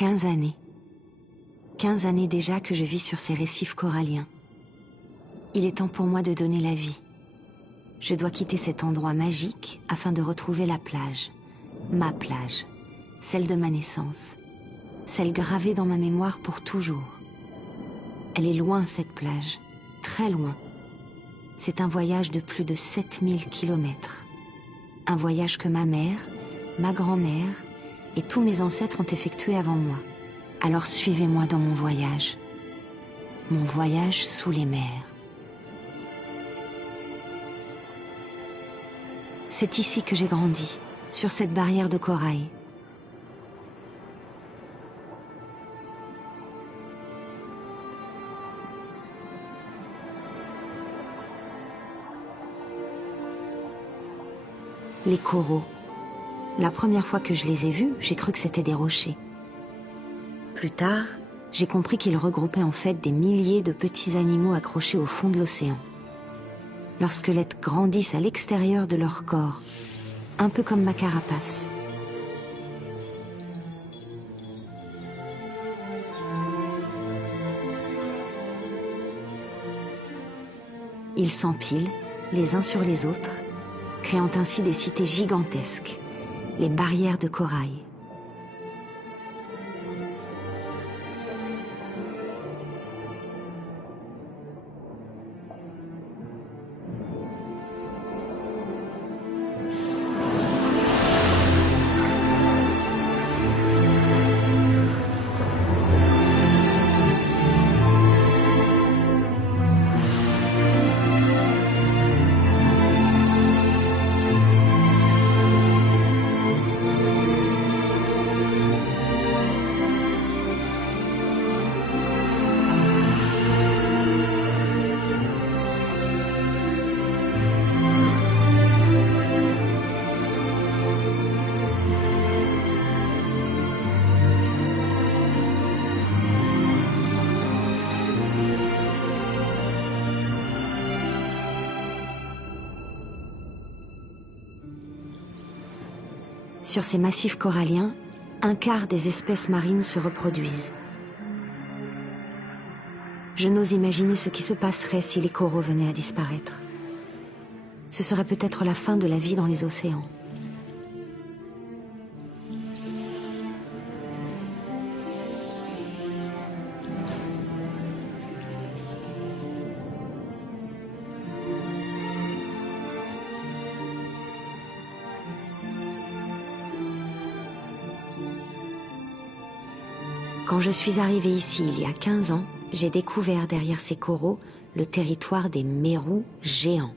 15 années. 15 années déjà que je vis sur ces récifs coralliens. Il est temps pour moi de donner la vie. Je dois quitter cet endroit magique afin de retrouver la plage. Ma plage. Celle de ma naissance. Celle gravée dans ma mémoire pour toujours. Elle est loin, cette plage. Très loin. C'est un voyage de plus de 7000 kilomètres. Un voyage que ma mère, ma grand-mère et tous mes ancêtres ont effectué avant moi. Alors suivez-moi dans mon voyage. Mon voyage sous les mers. C'est ici que j'ai grandi, sur cette barrière de corail. Les coraux. La première fois que je les ai vus, j'ai cru que c'était des rochers. Plus tard, j'ai compris qu'ils regroupaient en fait des milliers de petits animaux accrochés au fond de l'océan. Leurs squelettes grandissent à l'extérieur de leur corps, un peu comme ma carapace. Ils s'empilent, les uns sur les autres, créant ainsi des cités gigantesques, les barrières de corail. Sur ces massifs coralliens, un quart des espèces marines se reproduisent. Je n'ose imaginer ce qui se passerait si les coraux venaient à disparaître. Ce serait peut-être la fin de la vie dans les océans. Quand je suis arrivée ici il y a 15 ans, j'ai découvert derrière ces coraux le territoire des mérous géants.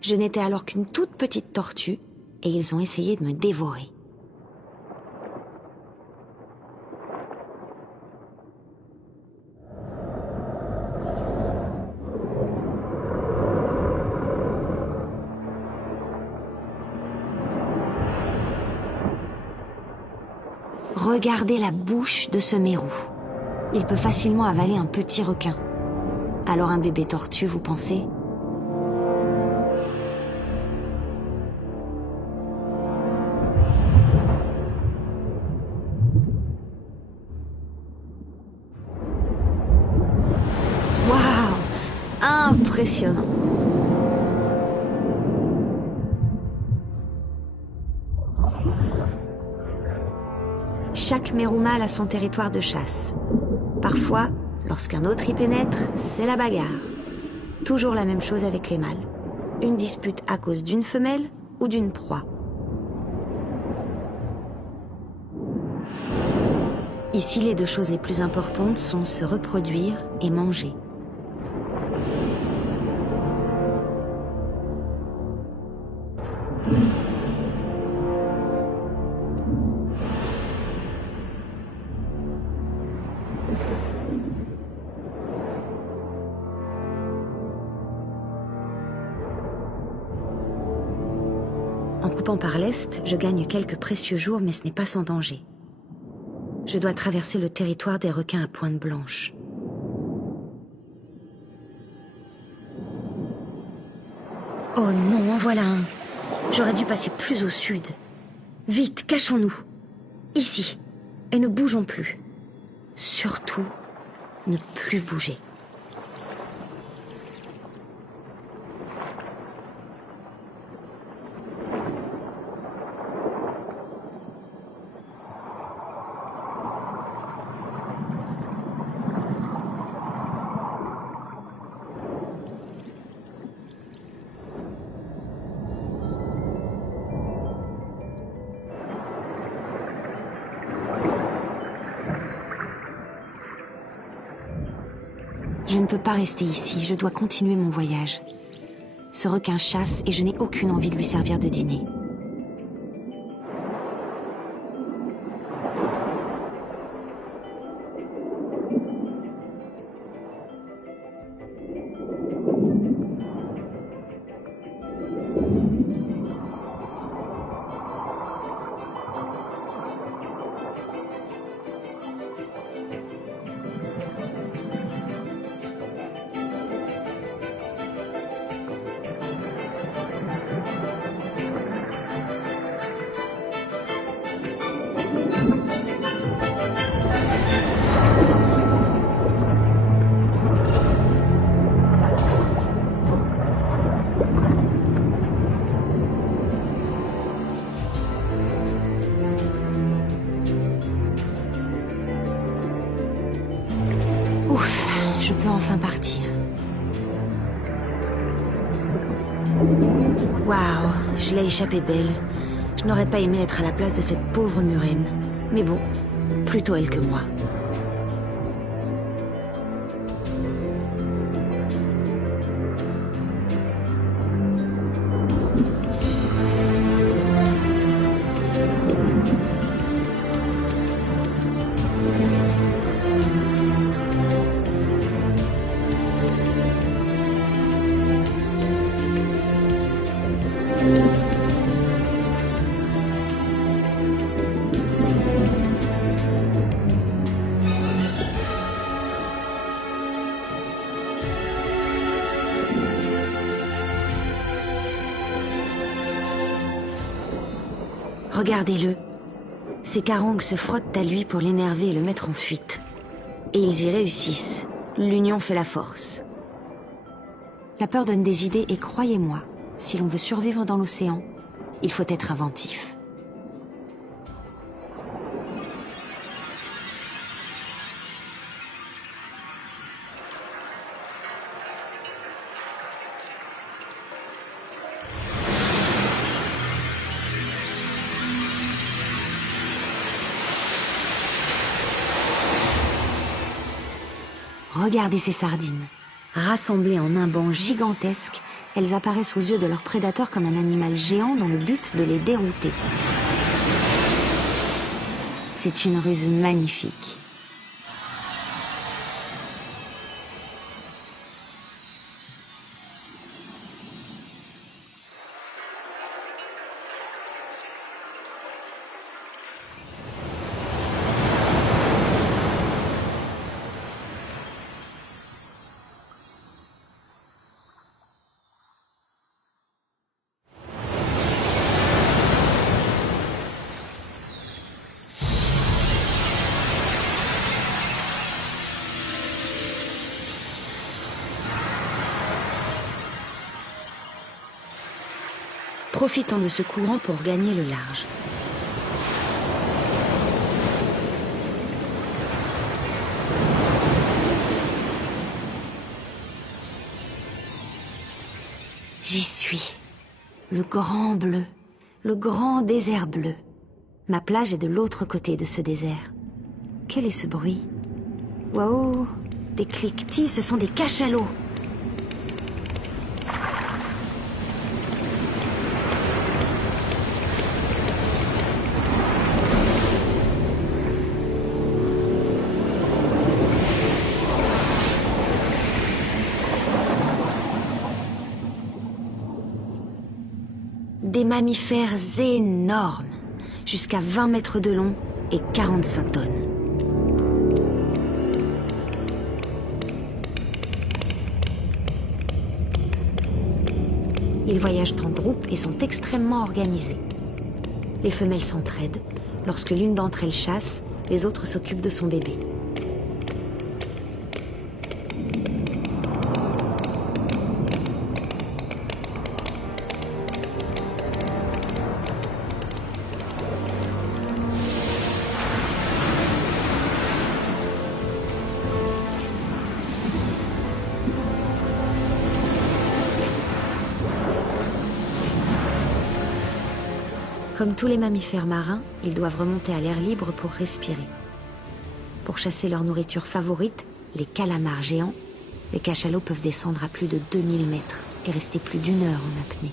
Je n'étais alors qu'une toute petite tortue et ils ont essayé de me dévorer. Regardez la bouche de ce mérou. Il peut facilement avaler un petit requin. Alors un bébé tortue, vous pensez ? Waouh ! Impressionnant ! Chaque mérou mâle a son territoire de chasse. Parfois, lorsqu'un autre y pénètre, c'est la bagarre. Toujours la même chose avec les mâles. Une dispute à cause d'une femelle ou d'une proie. Ici, les deux choses les plus importantes sont se reproduire et manger. En coupant par l'est, je gagne quelques précieux jours, mais ce n'est pas sans danger. Je dois traverser le territoire des requins à pointe blanche. Oh non, en voilà un. J'aurais dû passer plus au sud. Vite, cachons-nous. Ici. Et ne bougeons plus. Surtout, ne plus bouger. Je ne peux pas rester ici, je dois continuer mon voyage. Ce requin chasse et je n'ai aucune envie de lui servir de dîner. Ouf, je peux enfin partir. Waouh, je l'ai échappé belle. Je n'aurais pas aimé être à la place de cette pauvre murène. Mais bon, plutôt elle que moi. Regardez-le. Ces carangues se frottent à lui pour l'énerver et le mettre en fuite. Et ils y réussissent. L'union fait la force. La peur donne des idées et croyez-moi, si l'on veut survivre dans l'océan, il faut être inventif. Regardez ces sardines. Rassemblées en un banc gigantesque, elles apparaissent aux yeux de leurs prédateurs comme un animal géant dans le but de les dérouter. C'est une ruse magnifique. Profitons de ce courant pour gagner le large. J'y suis. Le grand bleu, le grand désert bleu. Ma plage est de l'autre côté de ce désert. Quel est ce bruit? Waouh! Des cliquetis, ce sont des cachalots. Des mammifères énormes, jusqu'à 20 mètres de long et 45 tonnes. Ils voyagent en groupe et sont extrêmement organisés. Les femelles s'entraident. Lorsque l'une d'entre elles chasse, les autres s'occupent de son bébé. Comme tous les mammifères marins, ils doivent remonter à l'air libre pour respirer. Pour chasser leur nourriture favorite, les calamars géants, les cachalots peuvent descendre à plus de 2000 mètres et rester plus d'1 heure en apnée.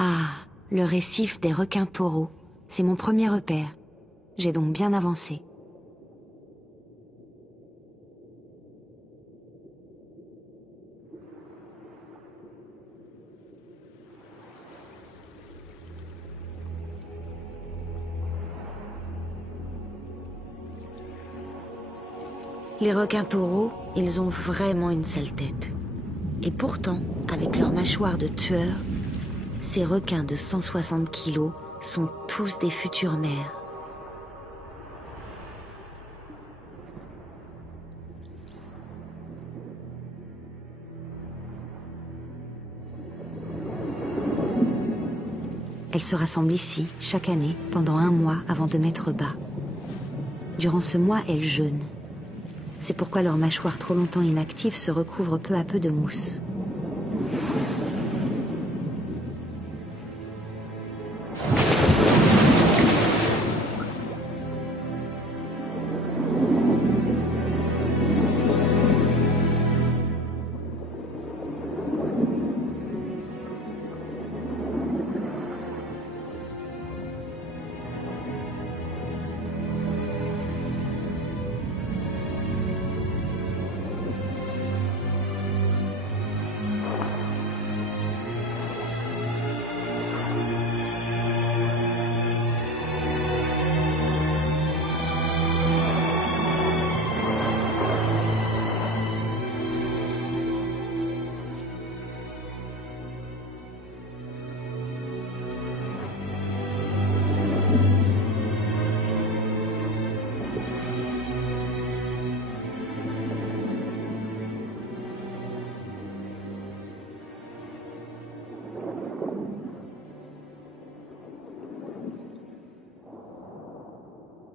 Ah, le récif des requins-taureaux, c'est mon premier repère. J'ai donc bien avancé. Les requins-taureaux, ils ont vraiment une sale tête. Et pourtant, avec leurs mâchoires de tueurs, ces requins de 160 kilos sont tous des futures mères. Elles se rassemblent ici, chaque année, pendant 1 mois avant de mettre bas. Durant ce mois, elles jeûnent. C'est pourquoi leurs mâchoires trop longtemps inactives se recouvrent peu à peu de mousse.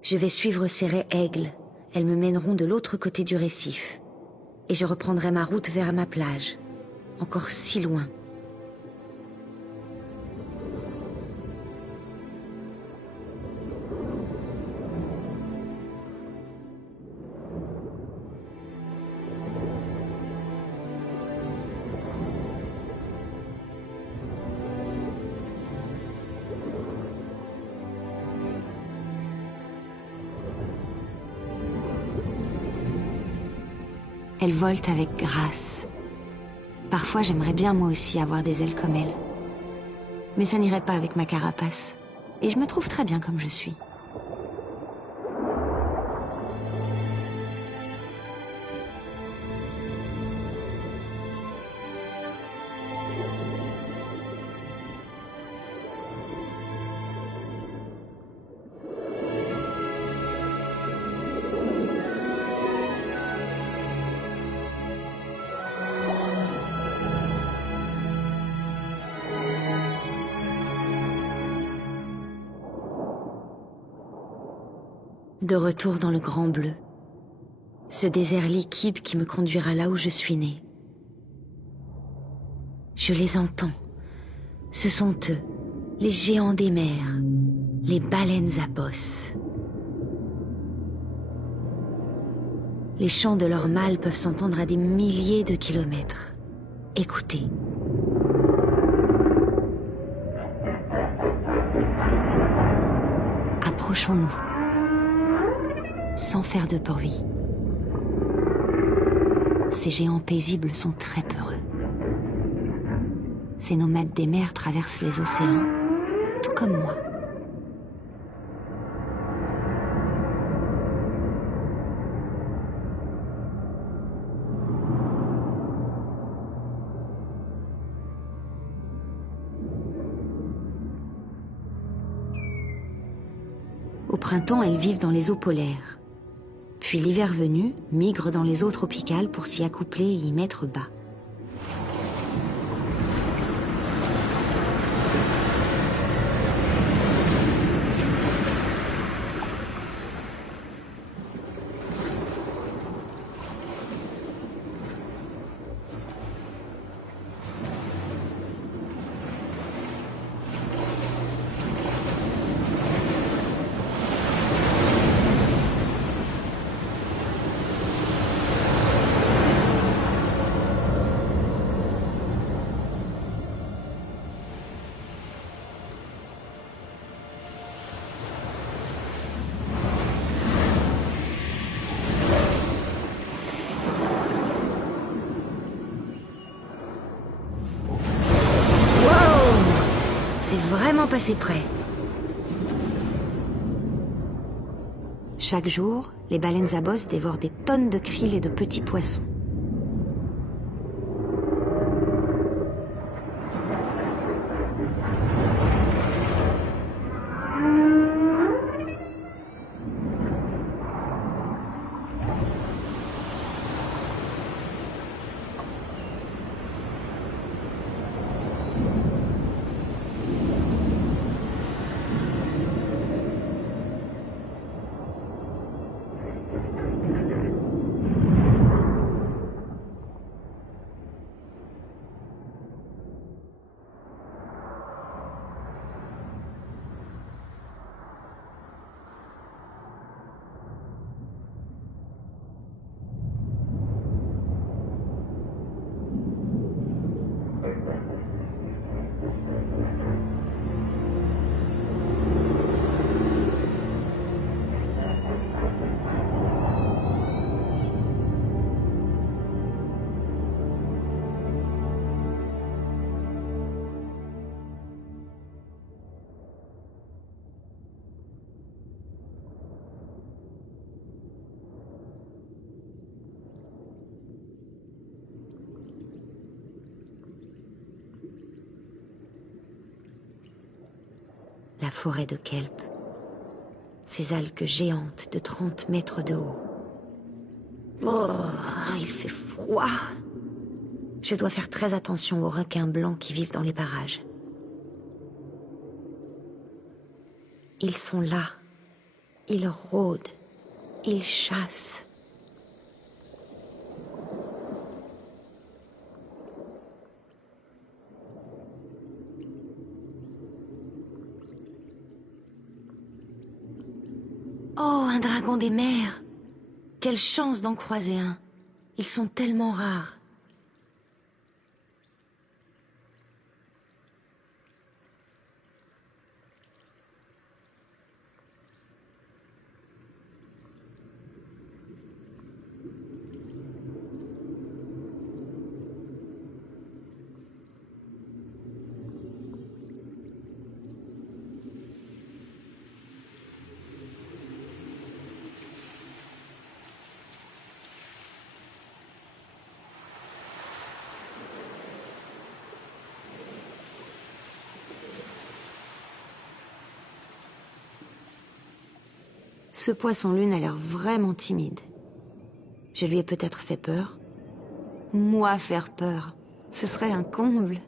Je vais suivre ces raies aigles. Elles me mèneront de l'autre côté du récif. Et je reprendrai ma route vers ma plage. Encore si loin. Elles volent avec grâce. Parfois, j'aimerais bien moi aussi avoir des ailes comme elles. Mais ça n'irait pas avec ma carapace. Et je me trouve très bien comme je suis. De retour dans le Grand Bleu, ce désert liquide qui me conduira là où je suis née. Je les entends. Ce sont eux, les géants des mers, les baleines à bosse. Les chants de leurs mâles peuvent s'entendre à des milliers de kilomètres. Écoutez. Approchons-nous, sans faire de bruit. Ces géants paisibles sont très peureux. Ces nomades des mers traversent les océans, tout comme moi. Au printemps, elles vivent dans les eaux polaires. Puis l'hiver venu, migrent dans les eaux tropicales pour s'y accoupler et y mettre bas. Vraiment passé près. Chaque jour, les baleines à bosse dévorent des tonnes de krill et de petits poissons. La forêt de kelp, ces algues géantes de 30 mètres de haut. Oh, il fait froid. Je dois faire très attention aux requins blancs qui vivent dans les parages. Ils sont là. Ils rôdent. Ils chassent. Oh, un dragon des mers! Quelle chance d'en croiser un! Ils sont tellement rares. Ce poisson-lune a l'air vraiment timide. Je lui ai peut-être fait peur. Moi faire peur, ce serait un comble.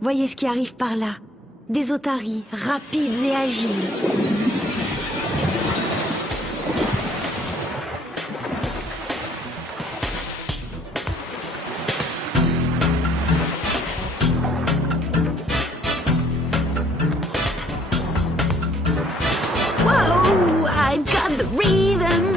Voyez ce qui arrive par là. Des otaries, rapides et agiles. Whoa, I got the rhythm.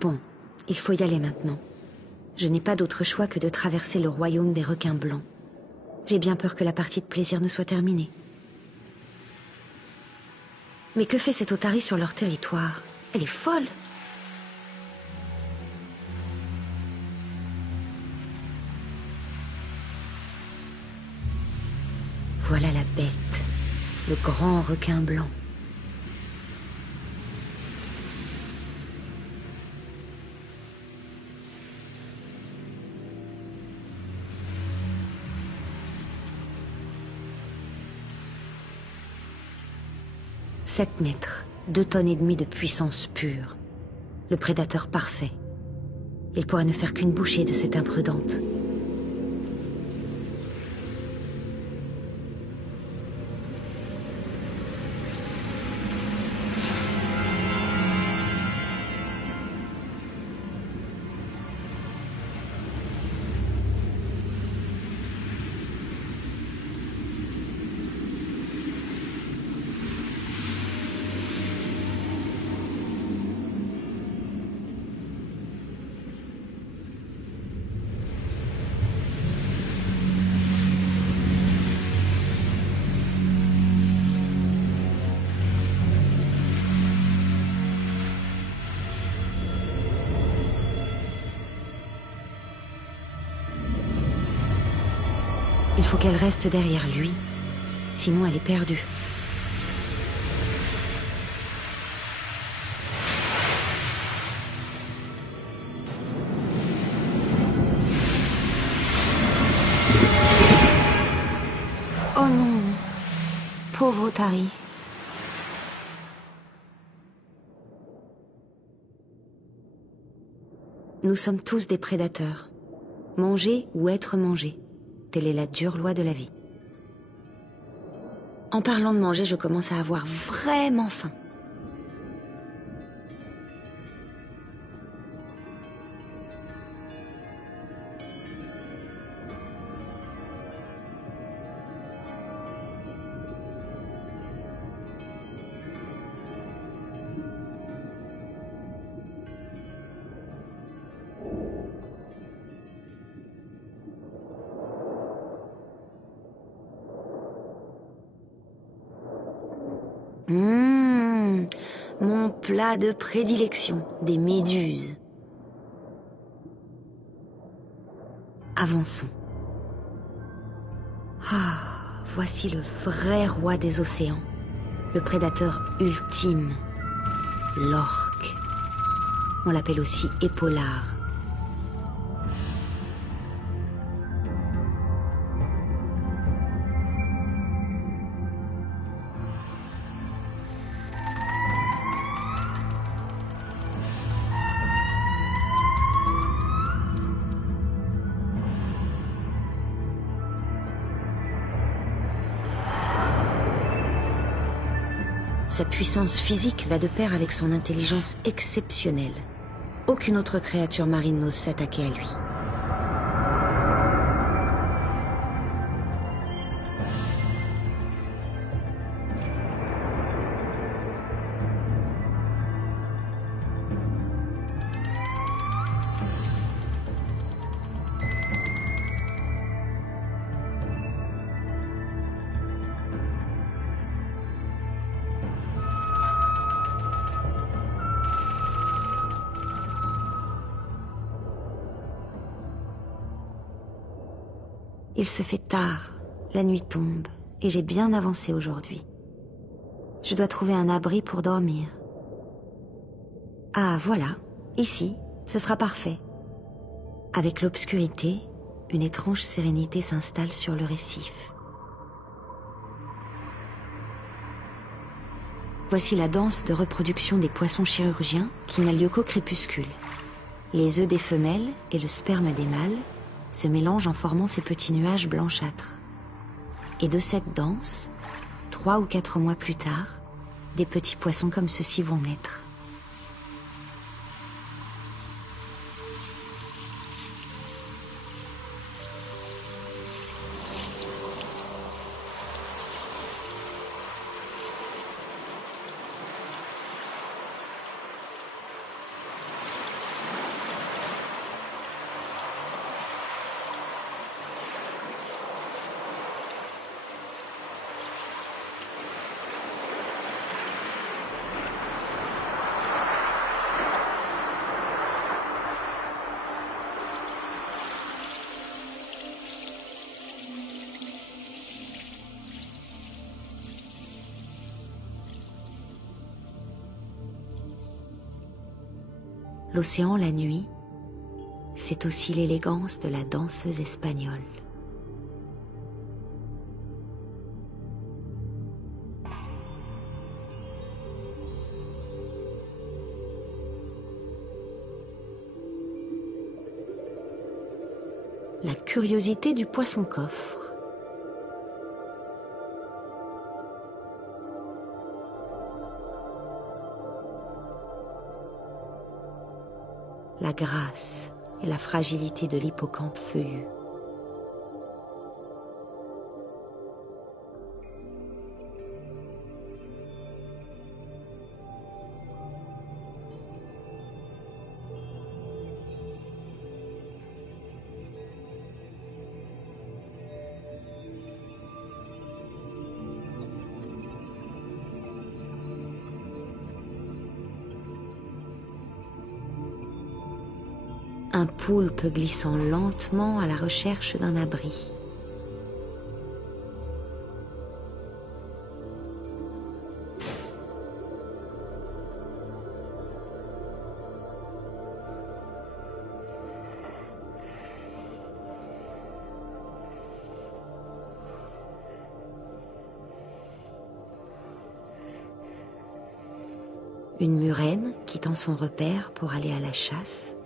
Bon, il faut y aller maintenant. Je n'ai pas d'autre choix que de traverser le royaume des requins blancs. J'ai bien peur que la partie de plaisir ne soit terminée. Mais que fait cette otarie sur leur territoire? Elle est folle. Voilà la bête, le grand requin blanc. « 7 mètres, 2 tonnes et demie de puissance pure. Le prédateur parfait. Il pourrait ne faire qu'une bouchée de cette imprudente. » Il faut qu'elle reste derrière lui, sinon elle est perdue. Oh non, pauvre Otari. Nous sommes tous des prédateurs. Manger ou être mangé. Telle est la dure loi de la vie. En parlant de manger, je commence à avoir vraiment faim. Mon plat de prédilection, des méduses. Avançons. Voici le vrai roi des océans, le prédateur ultime, l'orque. On l'appelle aussi épaulard. Sa puissance physique va de pair avec son intelligence exceptionnelle. Aucune autre créature marine n'ose s'attaquer à lui. Il se fait tard, la nuit tombe, et j'ai bien avancé aujourd'hui. Je dois trouver un abri pour dormir. Ah, voilà, ici, ce sera parfait. Avec l'obscurité, une étrange sérénité s'installe sur le récif. Voici la danse de reproduction des poissons chirurgiens qui n'a lieu qu'au crépuscule. Les œufs des femelles et le sperme des mâles se mélangent en formant ces petits nuages blanchâtres. Et de cette danse, 3 ou 4 mois plus tard, des petits poissons comme ceux-ci vont naître. L'océan la nuit, c'est aussi l'élégance de la danseuse espagnole. La curiosité du poisson-coffre. La grâce et la fragilité de l'hippocampe feuillu. Un poulpe glissant lentement à la recherche d'un abri. Une murène quittant son repère pour aller à la chasse.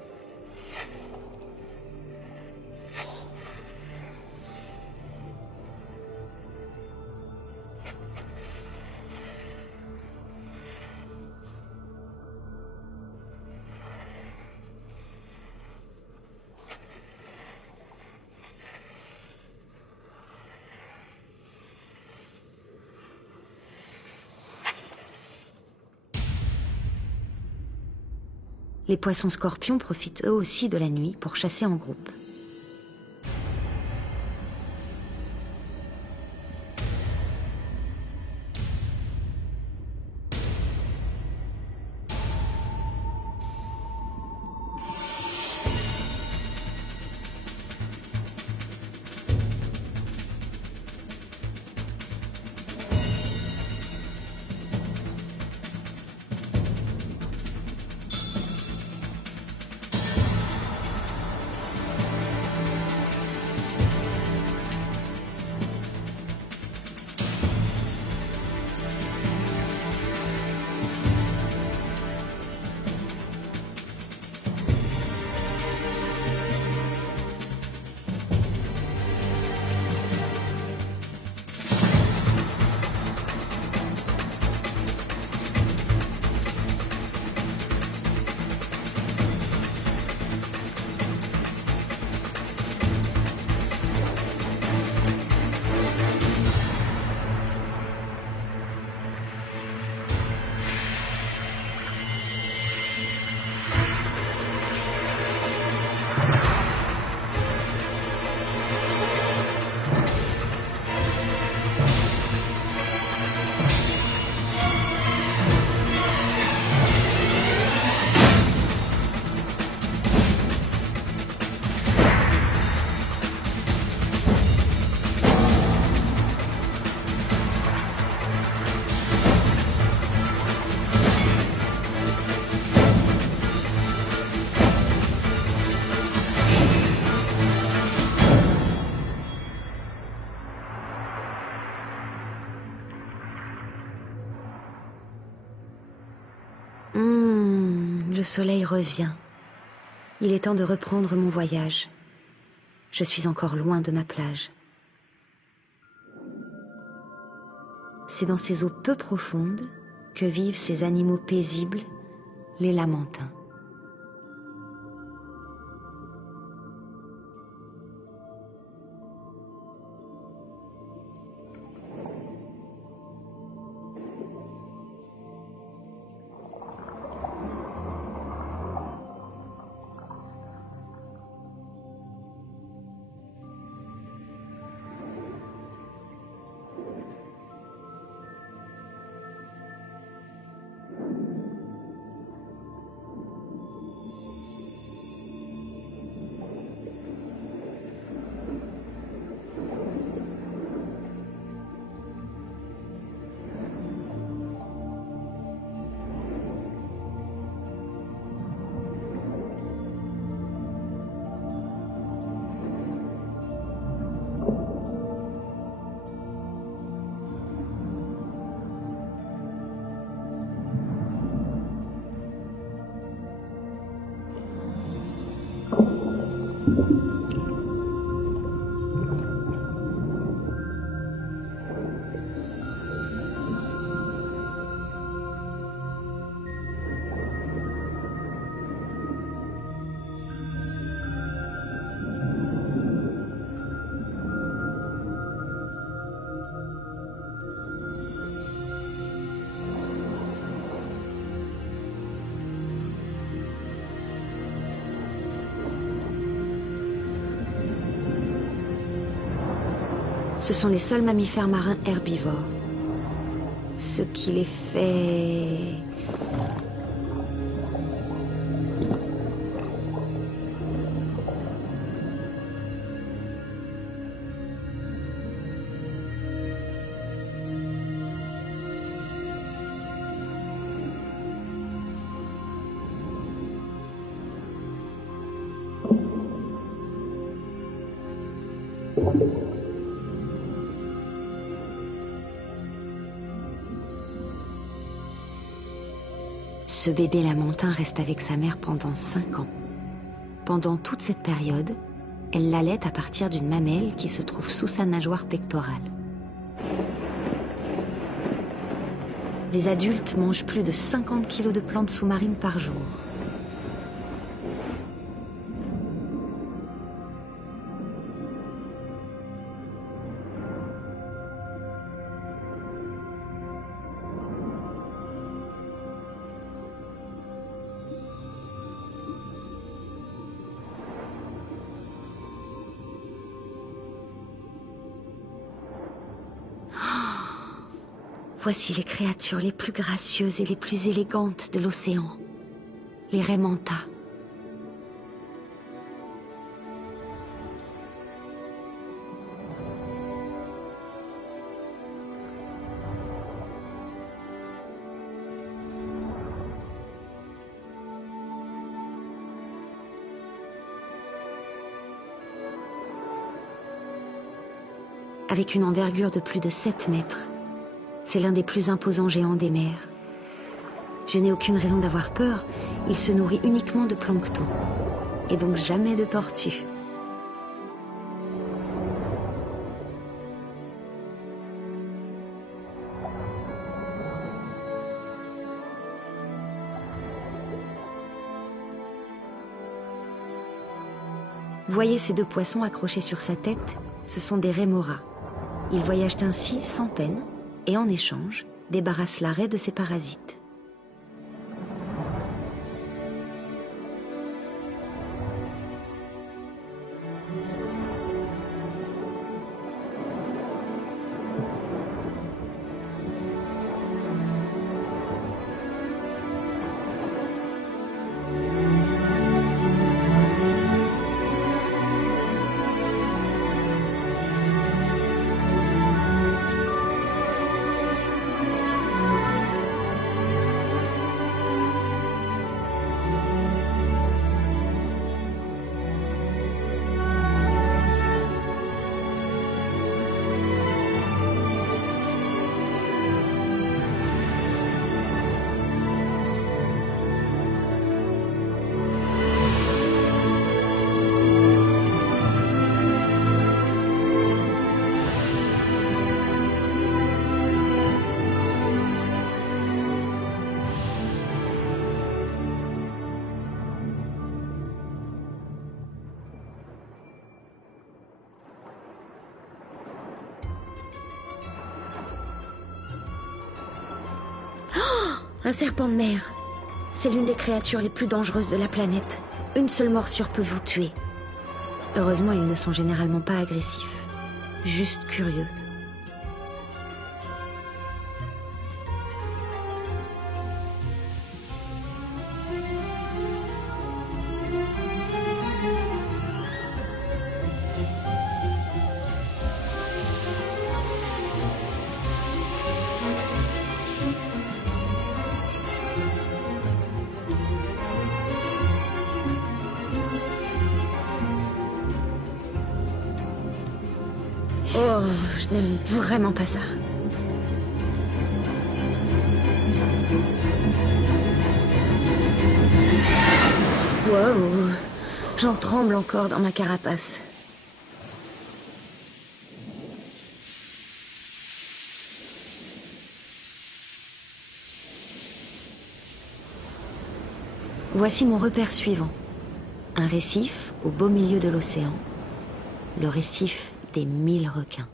Les poissons scorpions profitent eux aussi de la nuit pour chasser en groupe. Le soleil revient. Il est temps de reprendre mon voyage. Je suis encore loin de ma plage. C'est dans ces eaux peu profondes que vivent ces animaux paisibles, les lamantins. Ce sont les seuls mammifères marins herbivores. Ce qui les fait... Ce bébé lamantin reste avec sa mère pendant 5 ans. Pendant toute cette période, elle l'allait à partir d'une mamelle qui se trouve sous sa nageoire pectorale. Les adultes mangent plus de 50 kilos de plantes sous-marines par jour. Voici les créatures les plus gracieuses et les plus élégantes de l'océan, les raies mantas. Avec une envergure de plus de 7 mètres, c'est l'un des plus imposants géants des mers. Je n'ai aucune raison d'avoir peur, il se nourrit uniquement de plancton, et donc jamais de tortues. Voyez ces 2 poissons accrochés sur sa tête, ce sont des rémoras. Ils voyagent ainsi sans peine, et en échange, débarrasse la raie de ses parasites. Un serpent de mer. C'est l'une des créatures les plus dangereuses de la planète. Une seule morsure peut vous tuer. Heureusement, ils ne sont généralement pas agressifs. Juste curieux. Oh, je n'aime vraiment pas ça. Wow, j'en tremble encore dans ma carapace. Voici mon repère suivant. Un récif au beau milieu de l'océan. Le récif des 1000 requins.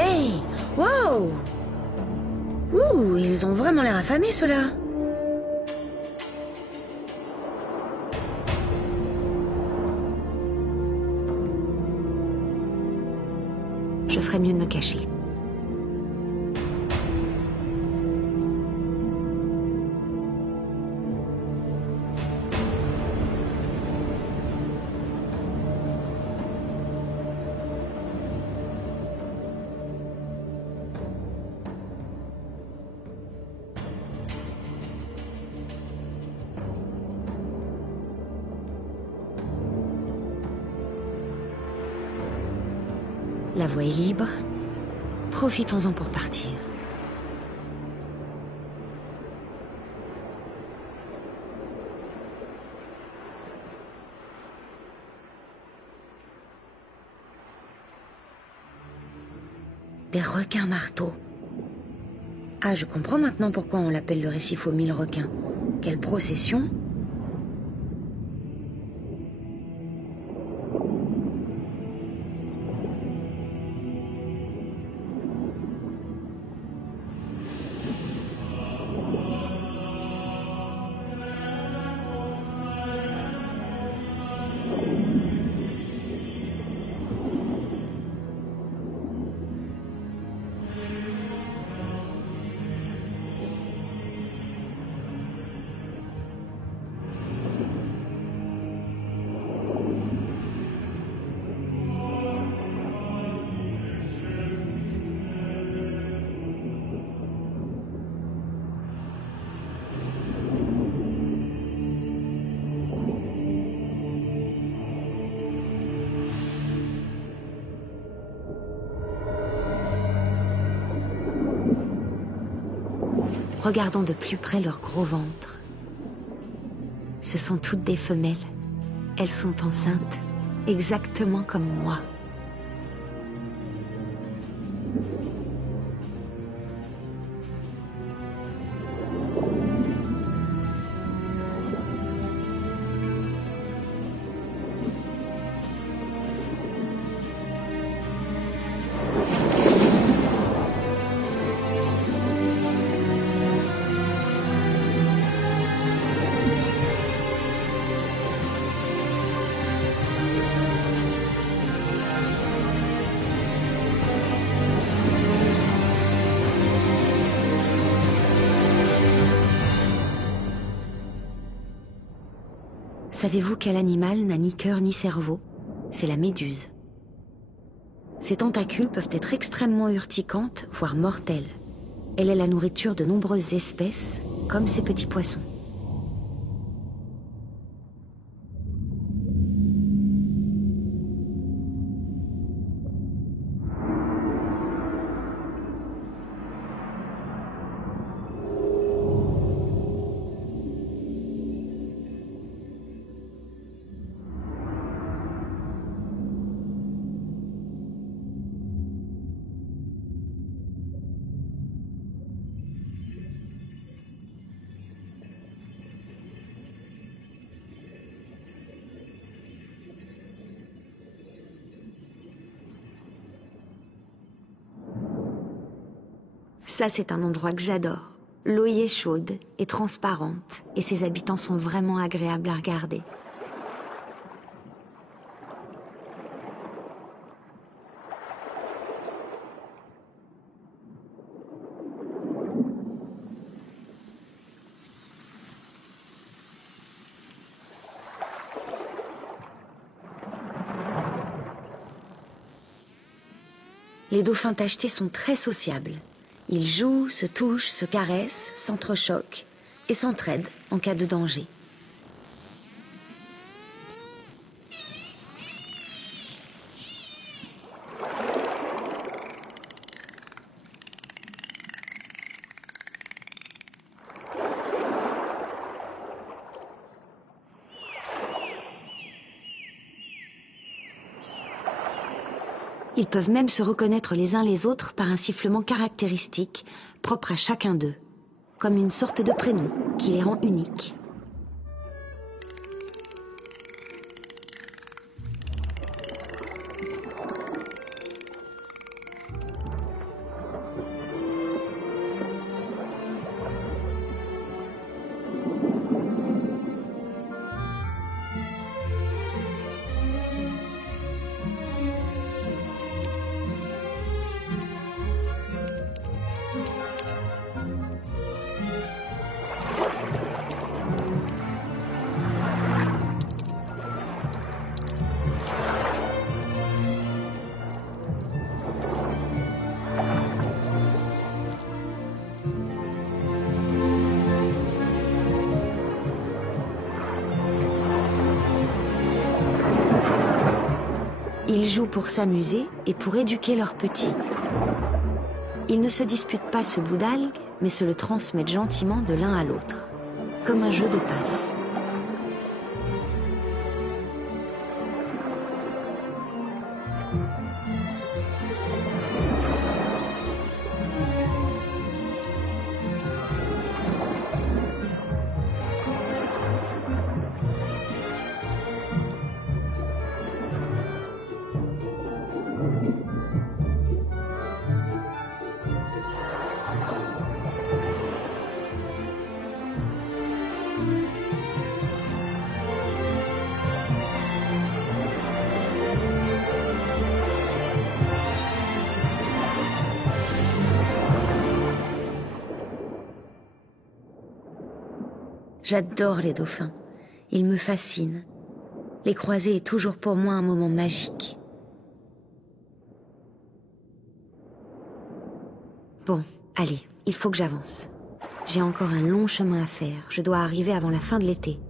Hey! Wow! Ouh, ils ont vraiment l'air affamés, ceux-là. Je ferais mieux de me cacher. La voie est libre. Profitons-en pour partir. Des requins marteaux. Ah, je comprends maintenant pourquoi on l'appelle le récif aux 1000 requins. Quelle procession! Regardons de plus près leur gros ventre. Ce sont toutes des femelles. Elles sont enceintes, exactement comme moi. Savez-vous quel animal n'a ni cœur ni cerveau? C'est la méduse. Ses tentacules peuvent être extrêmement urticantes, voire mortelles. Elle est la nourriture de nombreuses espèces, comme ces petits poissons. Ça, c'est un endroit que j'adore. L'eau y est chaude et transparente, et ses habitants sont vraiment agréables à regarder. Les dauphins tachetés sont très sociables. Ils jouent, se touchent, se caressent, s'entrechoquent et s'entraident en cas de danger. Ils peuvent même se reconnaître les uns les autres par un sifflement caractéristique, propre à chacun d'eux, comme une sorte de prénom qui les rend uniques. Ils jouent pour s'amuser et pour éduquer leurs petits. Ils ne se disputent pas ce bout d'algue, mais se le transmettent gentiment de l'un à l'autre, comme un jeu de passe. J'adore les dauphins. Ils me fascinent. Les croiser est toujours pour moi un moment magique. Bon, allez, il faut que j'avance. J'ai encore un long chemin à faire. Je dois arriver avant la fin de l'été.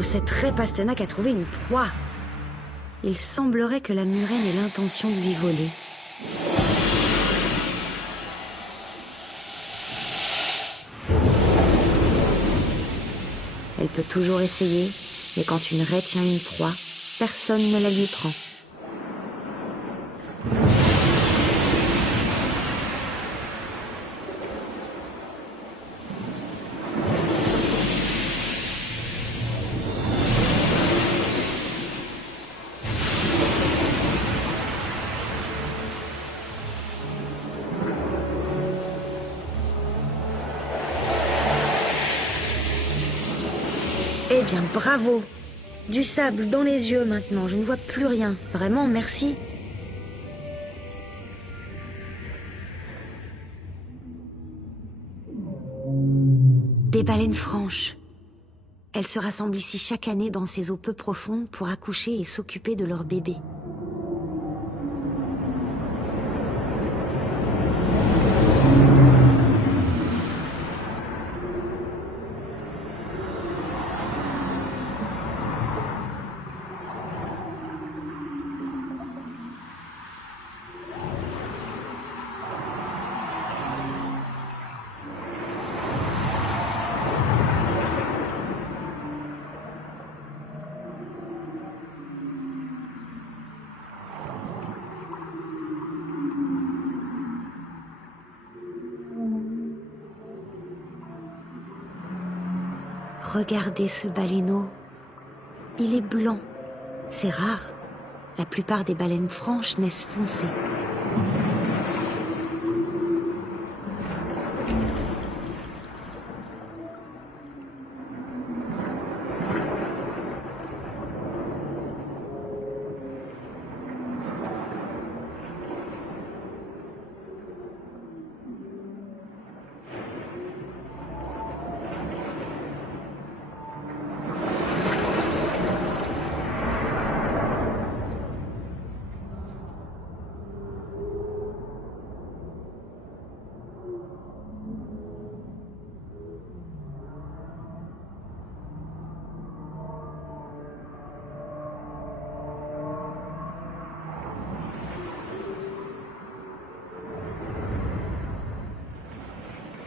Ouh, cette raie Pastenaque a trouvé une proie. Il semblerait que la murène ait l'intention de lui voler. Elle peut toujours essayer, mais quand une raie tient une proie, personne ne la lui prend. Eh bien, bravo! Du sable dans les yeux maintenant, je ne vois plus rien. Vraiment, merci. Des baleines franches. Elles se rassemblent ici chaque année dans ces eaux peu profondes pour accoucher et s'occuper de leurs bébés. Regardez ce baleineau. Il est blanc. C'est rare. La plupart des baleines franches naissent foncées.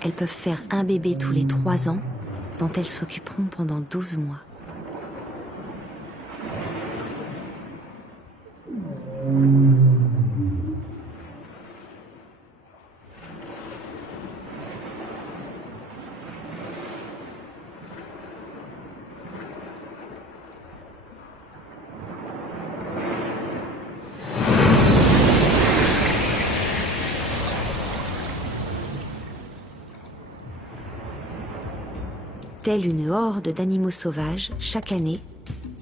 Elles peuvent faire un bébé tous les 3 ans, dont elles s'occuperont pendant 12 mois. Telle une horde d'animaux sauvages, chaque année,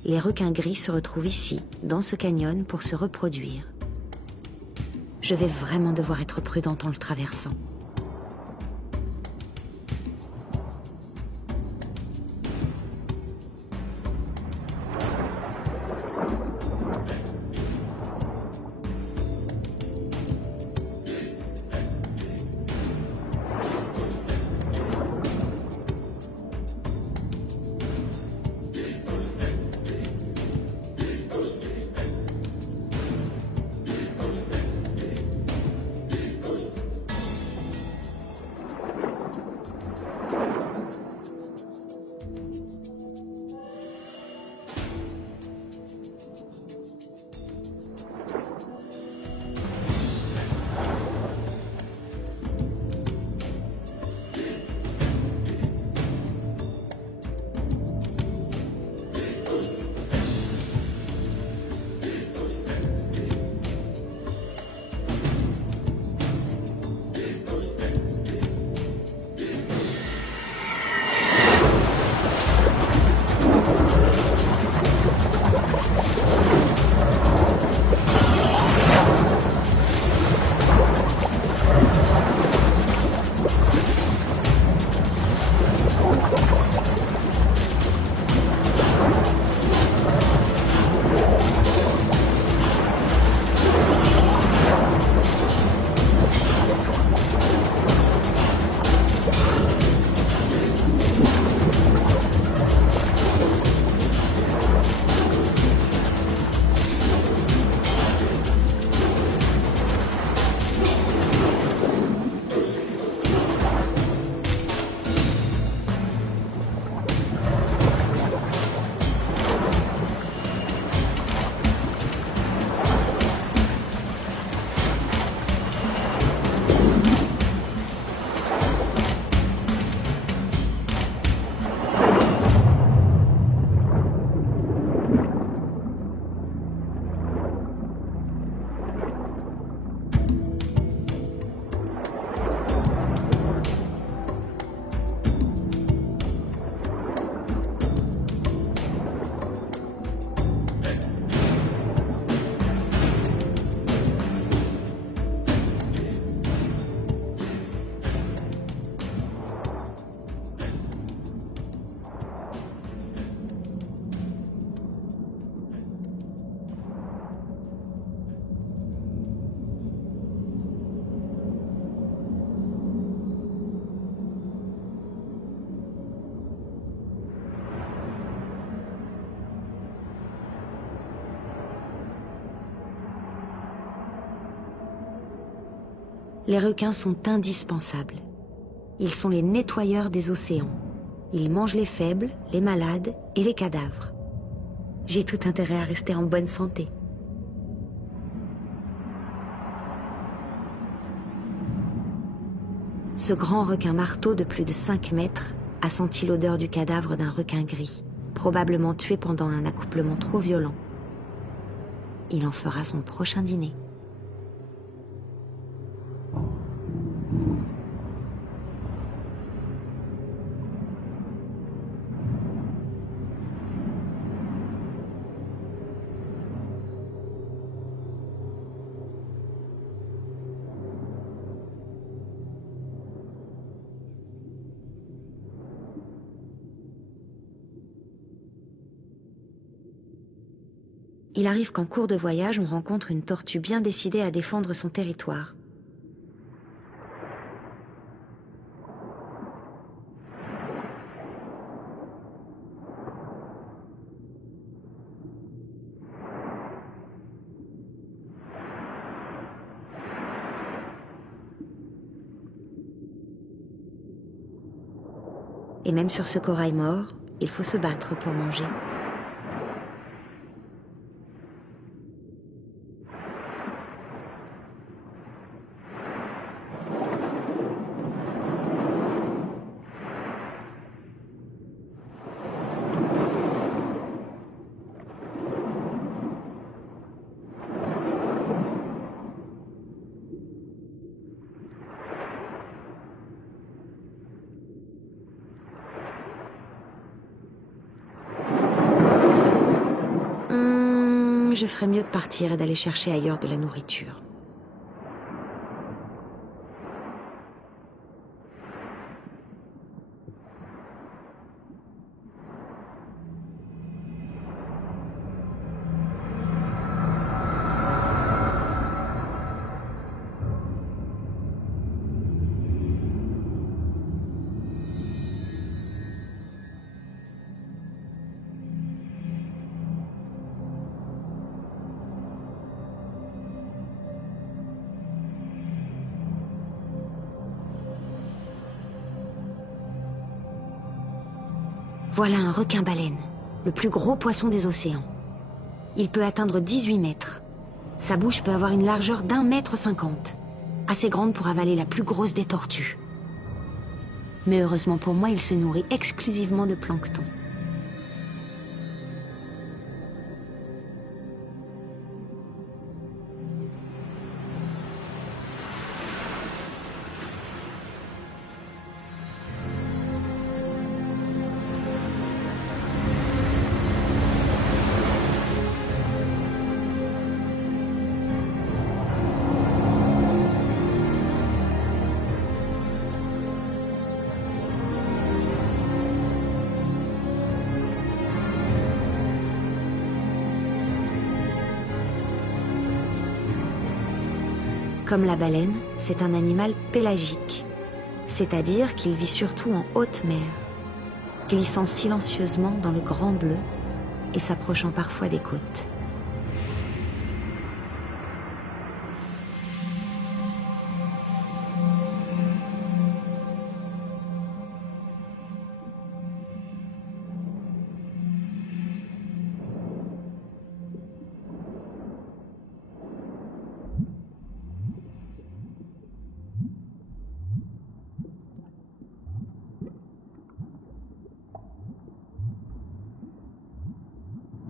les requins gris se retrouvent ici, dans ce canyon, pour se reproduire. Je vais vraiment devoir être prudente en le traversant. Les requins sont indispensables. Ils sont les nettoyeurs des océans. Ils mangent les faibles, les malades et les cadavres. J'ai tout intérêt à rester en bonne santé. Ce grand requin marteau de plus de 5 mètres a senti l'odeur du cadavre d'un requin gris, probablement tué pendant un accouplement trop violent. Il en fera son prochain dîner. Il arrive qu'en cours de voyage, on rencontre une tortue bien décidée à défendre son territoire. Et même sur ce corail mort, il faut se battre pour manger. Je ferais mieux de partir et d'aller chercher ailleurs de la nourriture. Voilà un requin-baleine, le plus gros poisson des océans. Il peut atteindre 18 mètres. Sa bouche peut avoir une largeur d'1,50 m, assez grande pour avaler la plus grosse des tortues. Mais heureusement pour moi, il se nourrit exclusivement de plancton. Comme la baleine, c'est un animal pélagique, c'est-à-dire qu'il vit surtout en haute mer, glissant silencieusement dans le grand bleu et s'approchant parfois des côtes.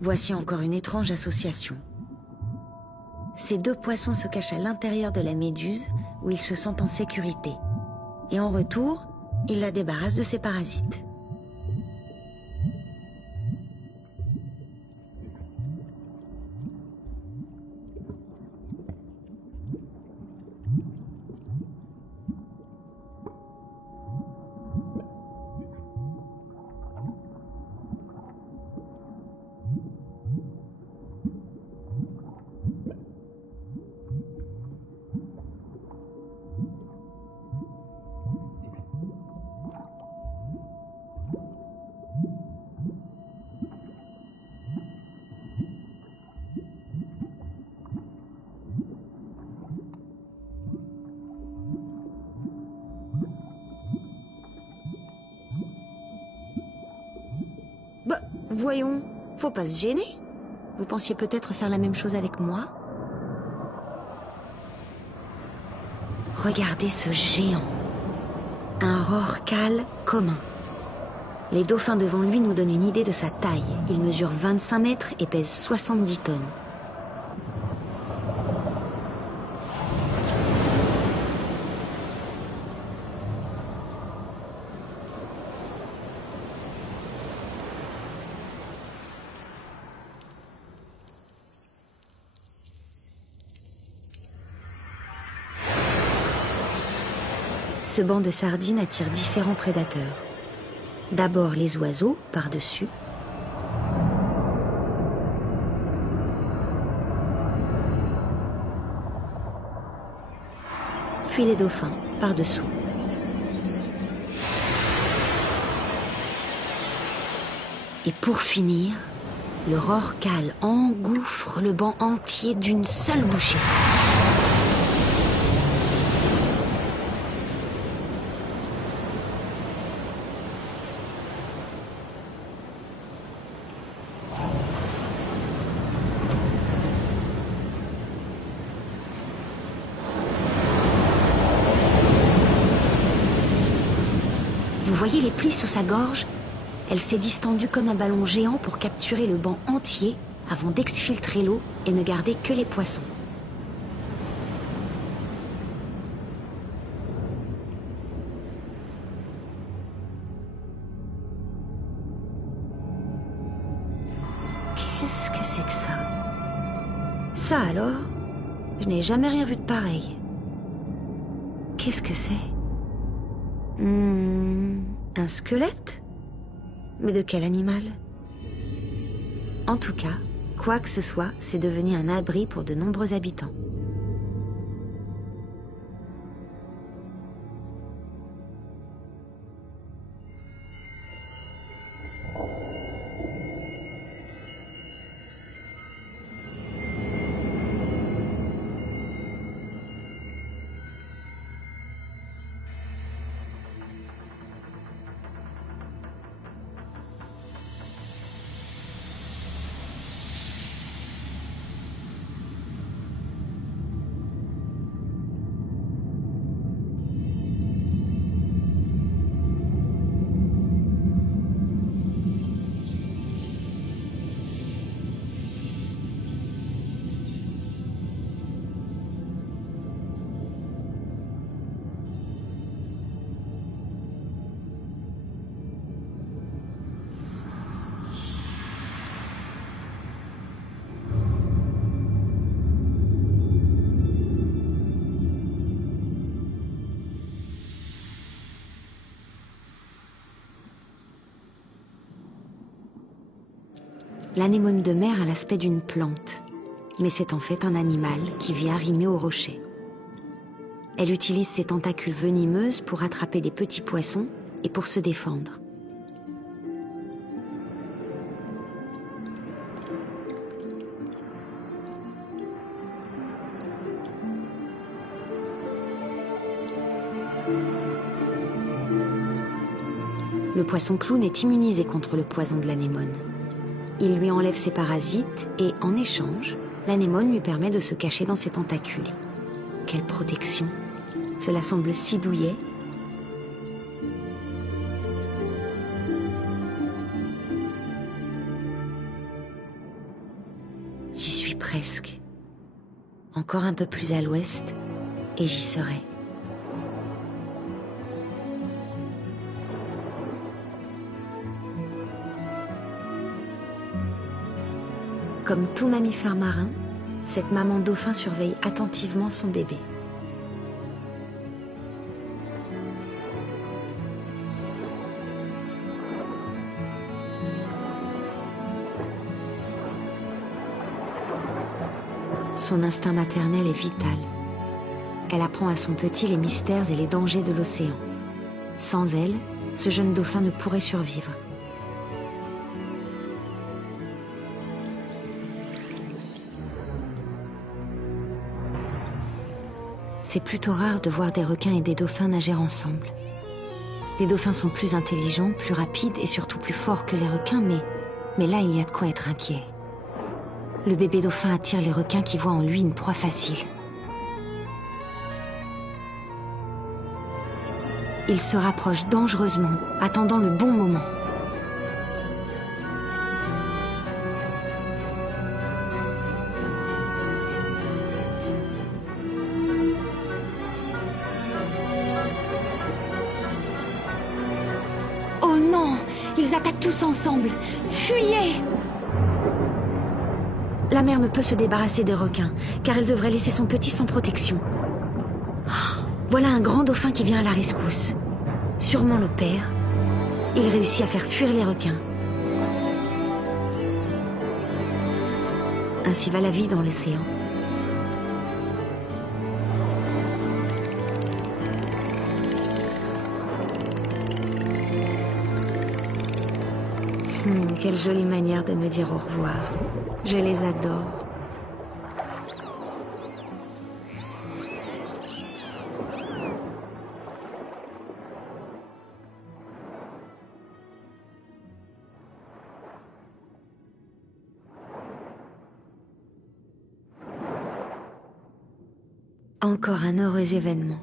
Voici encore une étrange association. Ces deux poissons se cachent à l'intérieur de la méduse où ils se sentent en sécurité. Et en retour, ils la débarrassent de ses parasites. Voyons, faut pas se gêner. Vous pensiez peut-être faire la même chose avec moi? Regardez ce géant. Un rorqual commun. Les dauphins devant lui nous donnent une idée de sa taille. Il mesure 25 mètres et pèse 70 tonnes. Ce banc de sardines attire différents prédateurs. D'abord les oiseaux, par-dessus. Puis les dauphins, par-dessous. Et pour finir, le rorqual engouffre le banc entier d'une seule bouchée. Vous voyez les plis sous sa gorge? Elle s'est distendue comme un ballon géant pour capturer le banc entier avant d'exfiltrer l'eau et ne garder que les poissons. Qu'est-ce que c'est que ça? Ça alors? Je n'ai jamais rien vu de pareil. Qu'est-ce que c'est? Un squelette? Mais de quel animal? En tout cas, quoi que ce soit, c'est devenu un abri pour de nombreux habitants. L'anémone de mer a l'aspect d'une plante, mais c'est en fait un animal qui vit arrimé au rocher. Elle utilise ses tentacules venimeuses pour attraper des petits poissons et pour se défendre. Le poisson clown est immunisé contre le poison de l'anémone. Il lui enlève ses parasites et, en échange, l'anémone lui permet de se cacher dans ses tentacules. Quelle protection! Cela semble si douillet. J'y suis presque. Encore un peu plus à l'ouest, et j'y serai. Comme tout mammifère marin, cette maman dauphin surveille attentivement son bébé. Son instinct maternel est vital. Elle apprend à son petit les mystères et les dangers de l'océan. Sans elle, ce jeune dauphin ne pourrait survivre. C'est plutôt rare de voir des requins et des dauphins nager ensemble. Les dauphins sont plus intelligents, plus rapides et surtout plus forts que les requins, mais Mais là, il y a de quoi être inquiet. Le bébé dauphin attire les requins qui voient en lui une proie facile. Il se rapproche dangereusement, attendant le bon moment. Oh non! Ils attaquent tous ensemble! Fuyez! La mère ne peut se débarrasser des requins, car elle devrait laisser son petit sans protection. Oh, voilà un grand dauphin qui vient à la rescousse. Sûrement le père. Il réussit à faire fuir les requins. Ainsi va la vie dans l'océan. Quelle jolie manière de me dire au revoir. Je les adore. Encore un heureux événement.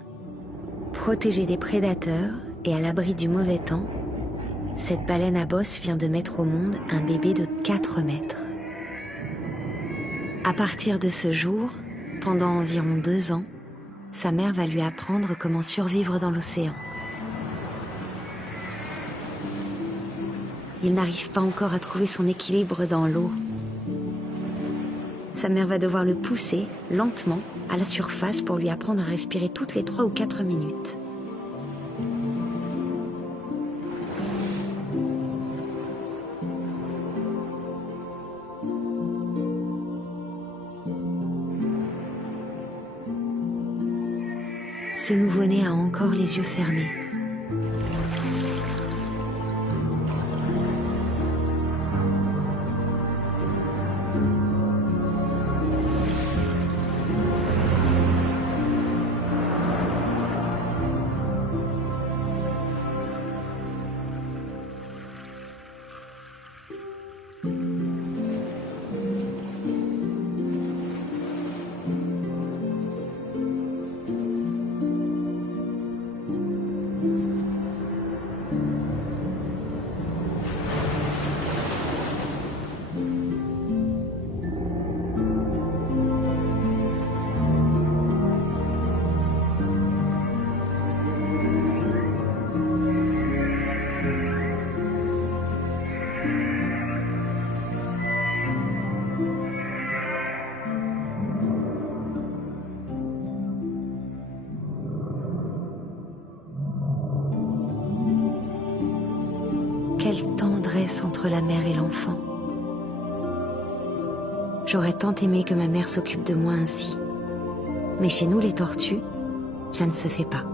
Protégée des prédateurs et à l'abri du mauvais temps, cette baleine à bosse vient de mettre au monde un bébé de 4 mètres. À partir de ce jour, pendant environ 2 ans, sa mère va lui apprendre comment survivre dans l'océan. Il n'arrive pas encore à trouver son équilibre dans l'eau. Sa mère va devoir le pousser, lentement, à la surface pour lui apprendre à respirer toutes les 3 ou 4 minutes. Ce nouveau-né a encore les yeux fermés. Quelle tendresse entre la mère et l'enfant. J'aurais tant aimé que ma mère s'occupe de moi ainsi. Mais chez nous, les tortues, ça ne se fait pas.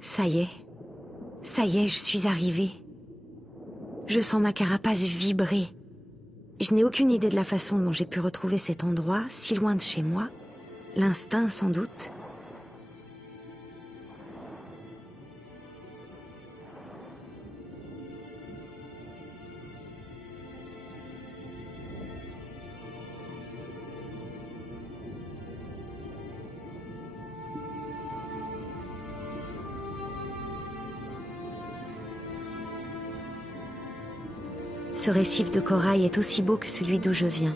Ça y est, je suis arrivée. Je sens ma carapace vibrer. Je n'ai aucune idée de la façon dont j'ai pu retrouver cet endroit, si loin de chez moi. L'instinct, sans doute. Ce récif de corail est aussi beau que celui d'où je viens.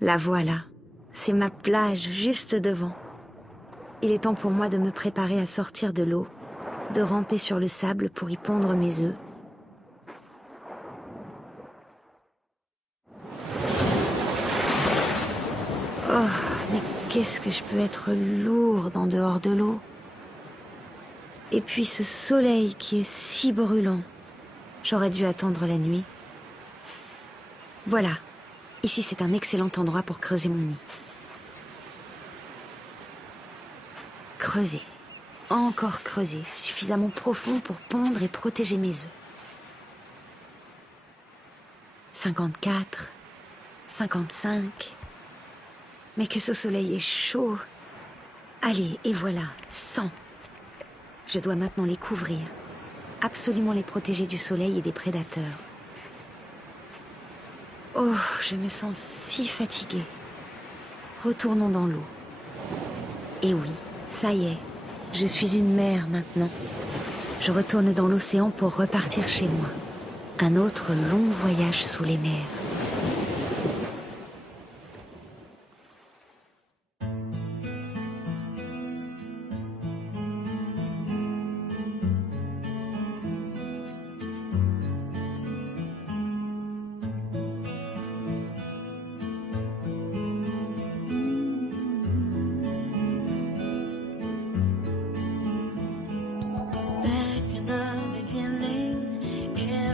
La voilà, c'est ma plage juste devant. Il est temps pour moi de me préparer à sortir de l'eau, de ramper sur le sable pour y pondre mes œufs. Oh, mais qu'est-ce que je peux être lourde en dehors de l'eau. Et puis ce soleil qui est si brûlant. J'aurais dû attendre la nuit. Voilà, ici c'est un excellent endroit pour creuser mon nid. Creuser, encore creuser, suffisamment profond pour pondre et protéger mes œufs. 54, 55... Mais que ce soleil est chaud. Allez, et voilà, 100. Je dois maintenant les couvrir. Absolument les protéger du soleil et des prédateurs. Oh, je me sens si fatiguée. Retournons dans l'eau. Et oui, ça y est, je suis une mère maintenant. Je retourne dans l'océan pour repartir chez moi. Un autre long voyage sous les mers.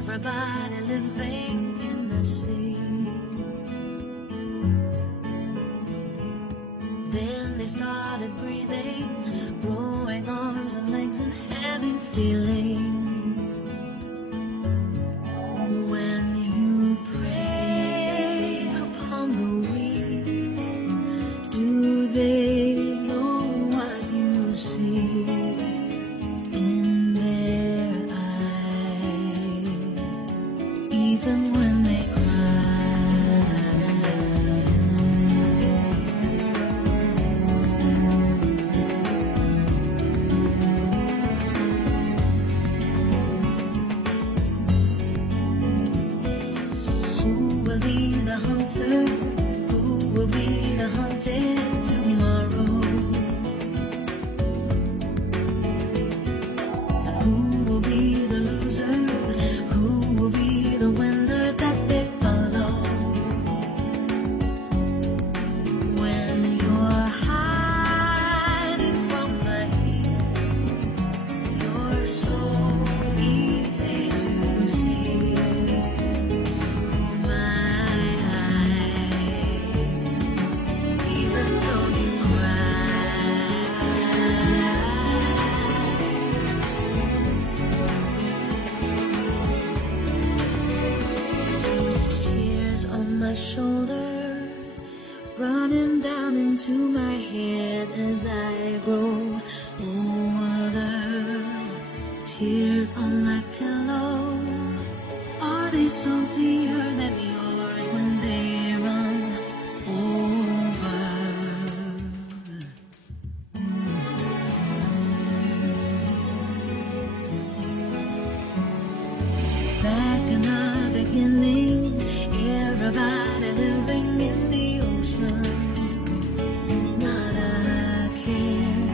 Everybody living in the sea. Then they started breathing, growing arms and legs and having feelings. When you prey upon the weak, do they know what you see in their eyes? Even when they Who will be the hunter? Who will be the hunted tomorrow? And who will be the loser? Who will be the winner that they follow? When you're hiding from the heat, you're so easy to see. Shoulder running down into my head as I grow older. Tears on my pillow, are they saltier than yours when they run over? Back in the beginning, everybody living in the ocean, not a care.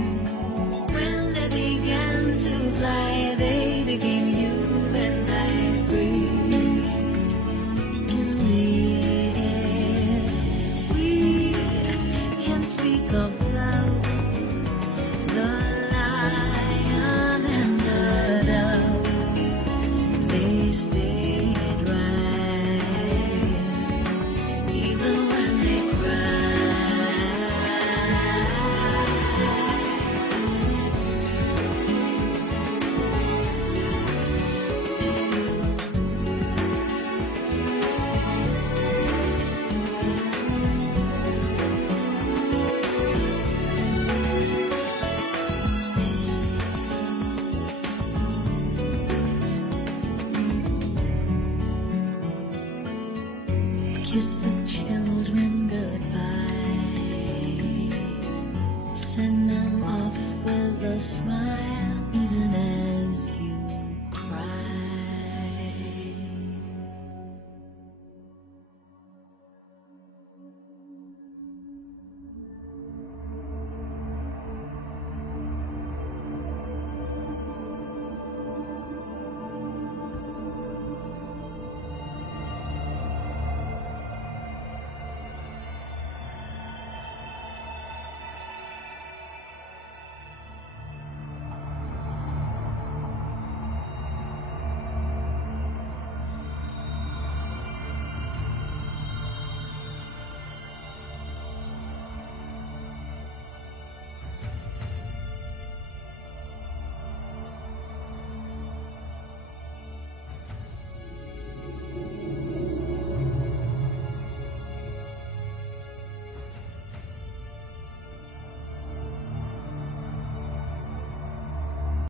When they began to fly, they became you and I free. In the air, we can speak of love, the lion and the dove. They stayed right. Even when they kiss the children goodbye. Send